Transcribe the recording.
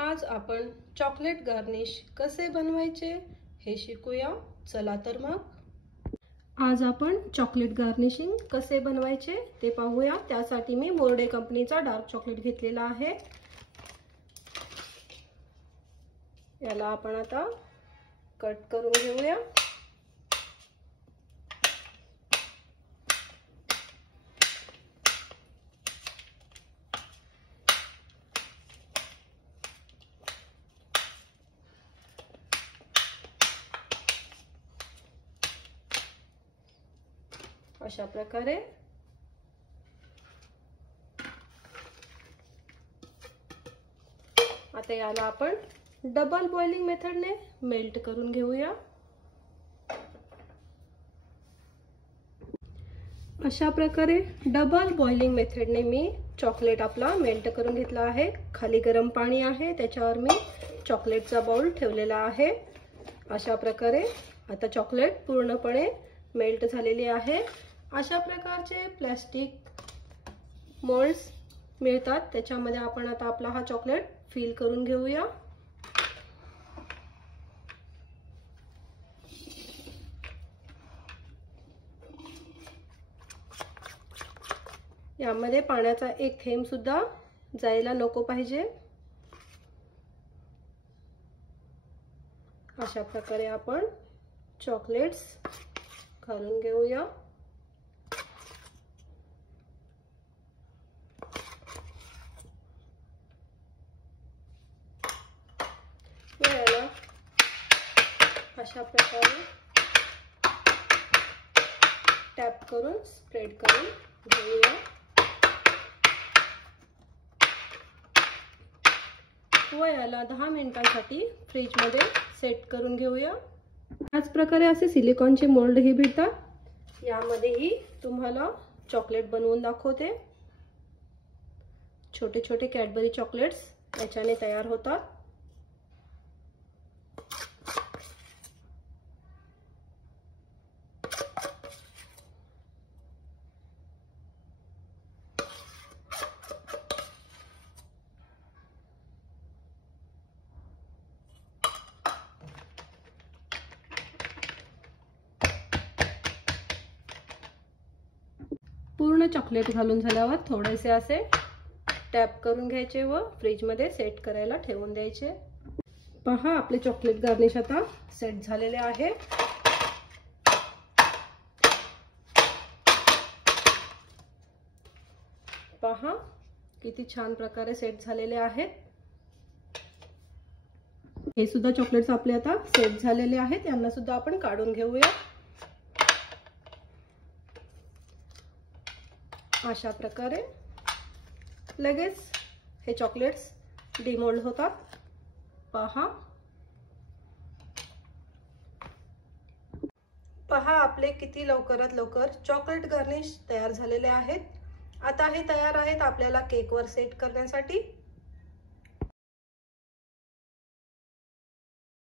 आज आपण chocolate garnish कसे बनवायचे हे शिकूया। चला तर मग आज आपण चॉकलेट गार्निशिंग कसे बनवायचे ते पाहूया। त्यासाठी मी मोर्डे कंपनीचा डार्क चॉकलेट घेतलेला आहे। याला आपण आता कट करून घेऊया। अशा प्रकारे आता याला आपण डबल बॉइलिंग मेथडने मेल्ट करून घेऊया। अशा प्रकारे डबल बॉइलिंग मेथडने मी चॉकलेट आपला मेल्ट करून घेतला आहे। खाली गरम पाणी आहे, त्याच्यावर मी चॉकलेटचा बाउल ठेवलेला आहे। अशा प्रकारे आता चॉकलेट पूर्णपणे मेल्ट झालेली आहे। अशा प्रकारचे प्लास्टिक मोल्ड्स मिळतात, त्याच्यामध्ये आपण आता आपला हा चॉकलेट फिल करून घेऊया। यामध्ये पाण्याचा एक थेंब सुद्धा जायला नको पाहिजे। अशा प्रकारे आपण चॉकलेट्स घालून घेऊया। याला अशा प्रकारे टॅप करून स्प्रेड करून घेऊया व याला 10 मिनिटांसाठी फ्रीज मध्ये सेट करून घेऊया। याच प्रकारे असे सिलिकॉनचे मोल्ड ही भेटतात। यामध्येही तुम्हाला चॉकलेट बनवून दाखवते। छोटे छोटे कॅडबरी चॉकलेट्स याच्याने तयार होतात। पूर्ण चॉकलेट घालून झाल्यावर थोडेसे असे टॅप करून घ्यायचे व फ्रीज मध्ये सेट करायला ठेवून द्यायचे। पहा, आपले चॉकलेट गार्निश आता सेट झालेले आहे। पहा किती छान प्रकारे सेट झालेले आहेत। हे सुद्धा चॉकलेट्स आपले आता सेट झालेले आहेत, यांना सुद्धा आपण काढून घेऊया। अशा प्रकारे लगेच हे चॉकलेट्स डिमोल्ड होतात। पहा आपले किती लवकरात लवकर चॉकलेट गार्निश तयार झालेले आहेत। आता हे तयार आहेत आपल्याला केकवर सेट करण्यासाठी।